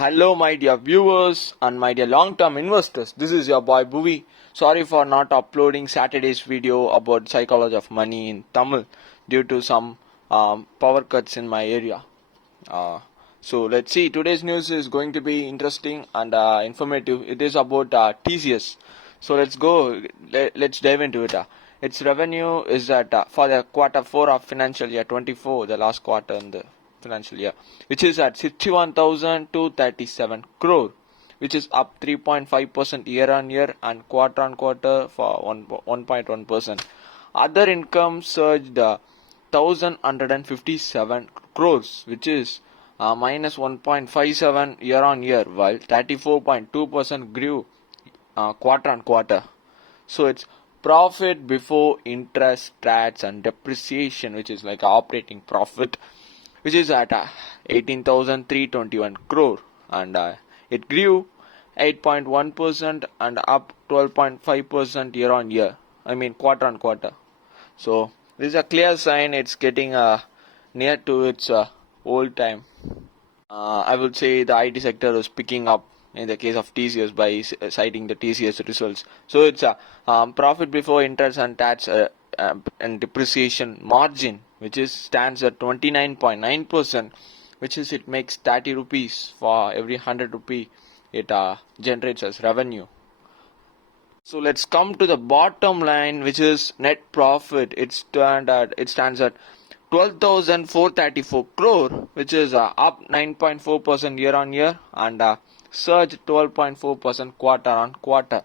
Hello, my dear viewers and my dear long-term investors. This is your boy Bhuvi. Sorry for not uploading Saturday's video about psychology of money in Tamil due to some power cuts in my area. So let's see. Today's news is going to be interesting and informative. It is about TCS. So let's go. Let's dive into it. Its revenue is at for the quarter 4 of financial year 24, the last quarter in the financial year, which is at 61,237 crore, which is up 3.5% year on year and quarter on quarter for 1.1%. Other income surged 1,157 crores, which is minus 1.57 year on year, while 34.2% grew quarter on quarter. So it's profit before interest, tax, and depreciation, which is like operating profit, which is at 18,321 crore, and it grew 8.1% and up 12.5% year on year. I mean quarter on quarter. So this is a clear sign it's getting near to its old time. I would say the IT sector is picking up in the case of TCS by citing the TCS results. So it's a profit before interest and tax and depreciation margin, which is stands at 29.9%, which is it makes 30 rupees for every 100 rupee it generates as revenue. So let's come to the bottom line, which is net profit. It stands at 12,434 crore, which is up 9.4% year on year and surged 12.4% quarter on quarter.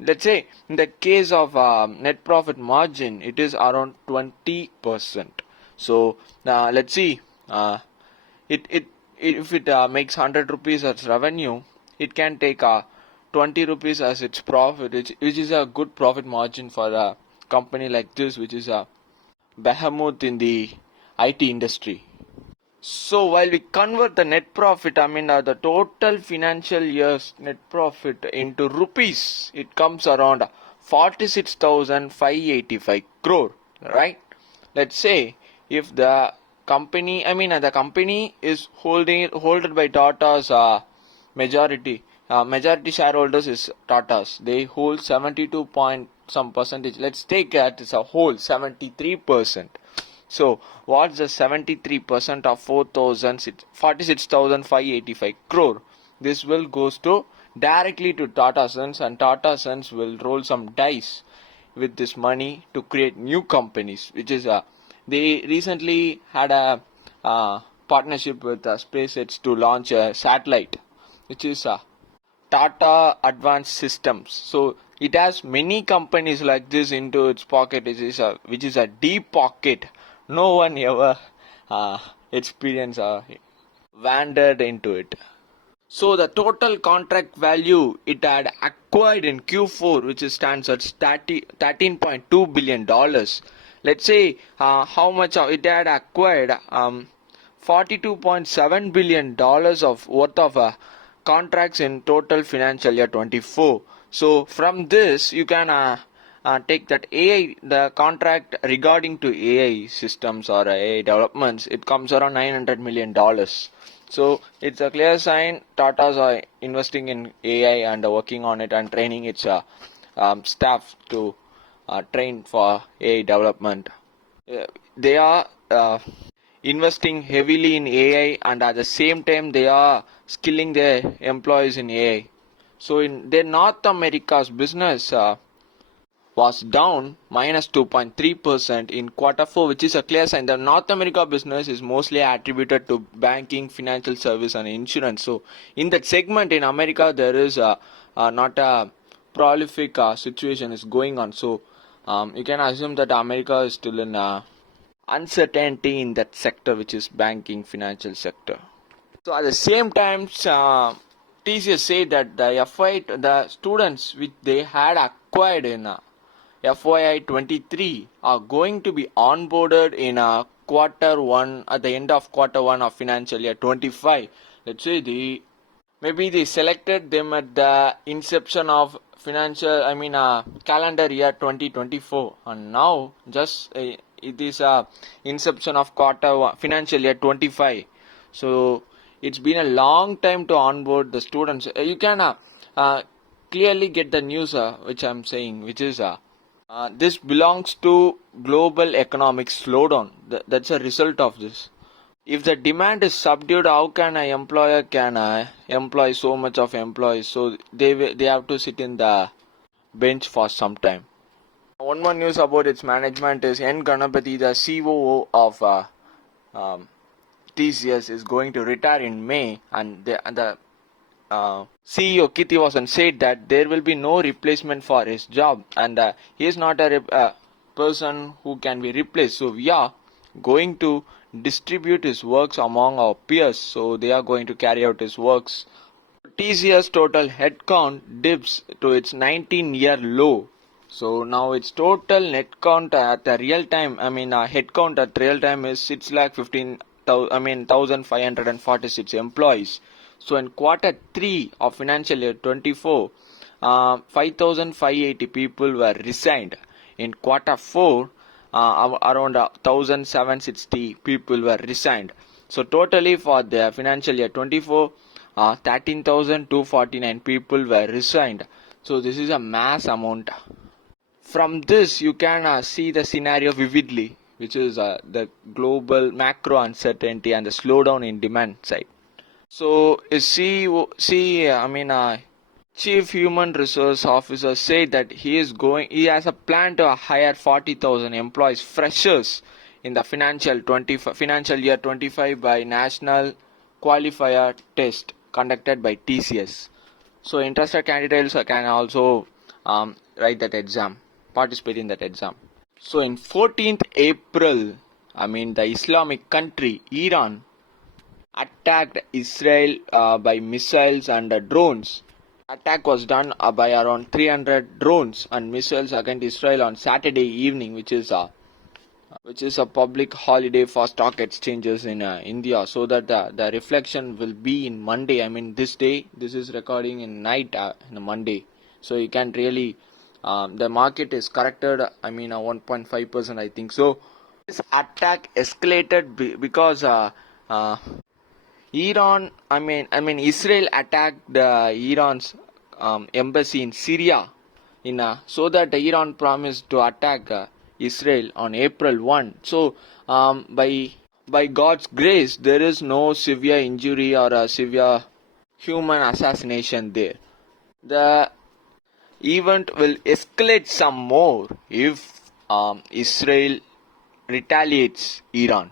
Let's say in the case of net profit margin, it is around 20%. So let's see, if it makes 100 rupees as revenue, it can take 20 rupees as its profit, which is a good profit margin for a company like this, which is a behemoth in the IT industry. So while we convert the net profit, the total financial year's net profit into rupees, it comes around 46,585 crore, right? Let's say if the company, the company is holded by Tata's majority shareholders is Tata's. They hold 72 point some percentage. Let's take that as a whole 73%. So what's the 73% of 46,585 crore? This will goes to directly to Tata Sons, and Tata Sons will roll some dice with this money to create new companies, which is they recently had a partnership with SpaceX to launch a satellite, which is Tata Advanced Systems. So it has many companies like this into its pocket, which is a deep pocket. No one ever experienced wandered into it. So the total contract value it had acquired in Q4, which stands at $13.2 billion. Let's say how much it had acquired, $42.7 billion of worth of contracts in total financial year 24. So from this you can take that AI, the contract regarding to AI systems or AI developments, it comes around $900 million. So it's a clear sign Tata's are investing in AI and working on it and training its staff to train for AI development. They are investing heavily in AI, and at the same time they are skilling their employees in AI. So in their North America's business was down minus 2.3% in quarter 4, which is a clear sign. The North America business is mostly attributed to banking, financial service, and insurance. So in that segment in America, there is not a prolific situation is going on. So you can assume that America is still in uncertainty in that sector, which is banking, financial sector. So at the same time, TCS said that the students which they had acquired in FYI 23 are going to be onboarded in quarter 1 at the end of quarter 1 of financial year 25. Let's say maybe they selected them at the inception of calendar year 2024, and now just it is inception of quarter 1 financial year 25. So it's been a long time to onboard the students. You can clearly get the news which I'm saying, which is this belongs to global economic slowdown. That's a result of this. If the demand is subdued, how can an employer can employ so much of employees? So they have to sit in the bench for some time. One more news about its management is N. Ganapathy, the COO of TCS, is going to retire in May, and the CEO Kithivasan said that there will be no replacement for his job, and he is not a person who can be replaced. So we are going to distribute his works among our peers. So they are going to carry out his works. TCS total headcount dips to its 19-year low. So now its total net count at the real time, headcount at real time is 1,546 employees. So in quarter 3 of financial year 24, 5,580 people were resigned. In quarter 4, around 1,760 people were resigned. So totally for the financial year 24, 13,249 people were resigned. So this is a mass amount. From this, you can see the scenario vividly, which is the global macro uncertainty and the slowdown in demand side. So, Chief Human Resource Officer said that he has a plan to hire 40,000 employees, freshers, in the financial year 25 by national qualifier test conducted by TCS. So, interested candidates can also write that exam, participate in that exam. So, in 14th April, the Islamic country Iran attacked Israel by missiles and drones. Attack was done by around 300 drones and missiles against Israel on Saturday evening, which is a public holiday for stock exchanges in India, so that the reflection will be in Monday. This day, this is recording in night, in Monday. So you can really, the market is corrected, 1.5%, I think. So this attack escalated because Israel attacked Iran's embassy in Syria, so that Iran promised to attack Israel on April 1. So, by God's grace, there is no severe injury or a severe human assassination there. The event will escalate some more if Israel retaliates Iran.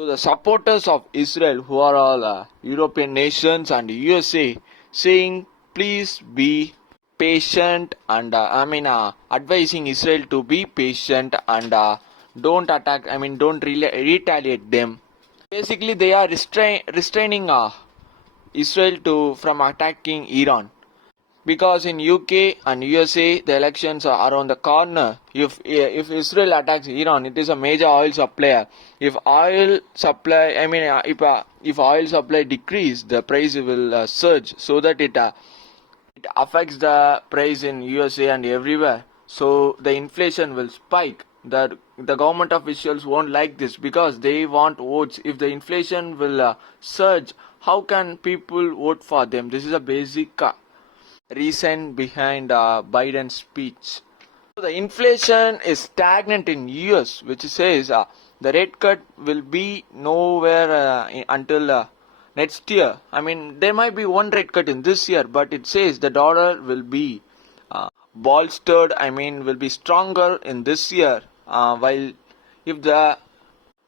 So the supporters of Israel, who are all European nations and USA, saying please be patient and advising Israel to be patient and don't attack. Don't retaliate them. Basically, they are restraining Israel from attacking Iran. Because in UK and USA the elections are around the corner. If Israel attacks Iran, it is a major oil supplier. If oil supply, if oil supply decrease, the price will surge, so that it affects the price in USA and everywhere. So the inflation will spike. The government officials won't like this because they want votes. If the inflation will surge, how can people vote for them? This is a basic reason behind Biden's speech. So the inflation is stagnant in US, which says the rate cut will be nowhere until next year. There might be one rate cut in this year, but it says the dollar will be bolstered, will be stronger in this year, while if the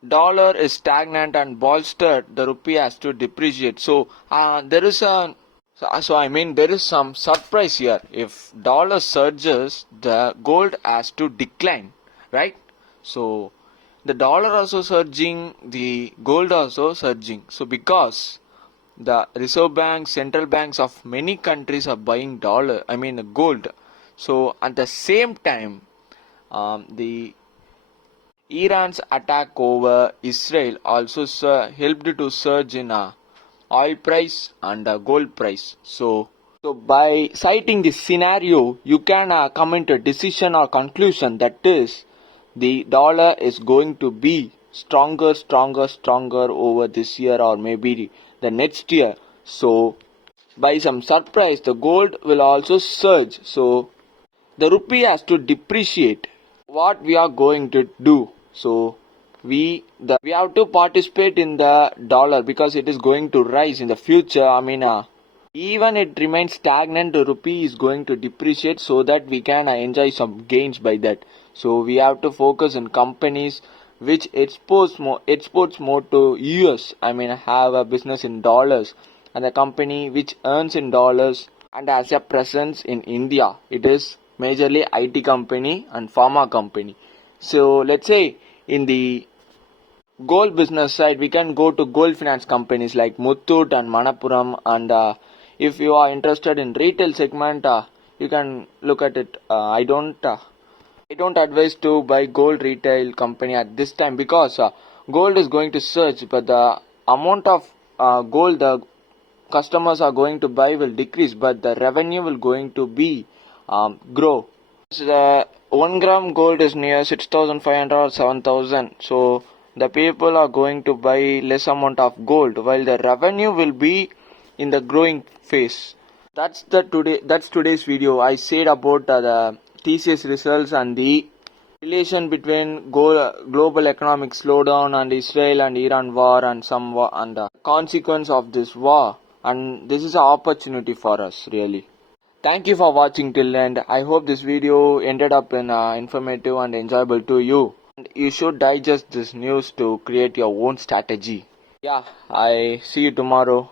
dollar is stagnant and bolstered, the rupee has to depreciate. So there is some surprise here. If dollar surges, the gold has to decline, right? So the dollar also surging, the gold also surging. So because the reserve banks, central banks of many countries are buying gold. So at the same time, the Iran's attack over Israel also helped to surge in oil price and gold price. So by citing this scenario, you can come into a decision or conclusion that is the dollar is going to be stronger over this year or maybe the next year. So by some surprise, the gold will also surge. So the rupee has to depreciate. What we are going to do? So we have to participate in the dollar because it is going to rise in the future. Even it remains stagnant, the rupee is going to depreciate so that we can enjoy some gains by that. So we have to focus on companies which exports more to US. Have a business in dollars, and the company which earns in dollars and has a presence in India. It is majorly IT company and pharma company. So let's say in the gold business side, we can go to gold finance companies like Muthoot and Manappuram. And if you are interested in retail segment, you can look at it. I don't advise to buy gold retail company at this time because gold is going to surge, but the amount of gold the customers are going to buy will decrease, but the revenue will going to be grow. So the 1 gram gold is near 6,500 or 7,000. So the people are going to buy less amount of gold while the revenue will be in the growing phase. That's today's video. I said about the TCS results and the relation between global economic slowdown and Israel and Iran war and some war and the consequence of this war. And this is an opportunity for us, really. Thank you for watching till end. I hope this video ended up in informative and enjoyable to you. And you should digest this news to create your own strategy. Yeah, I see you tomorrow.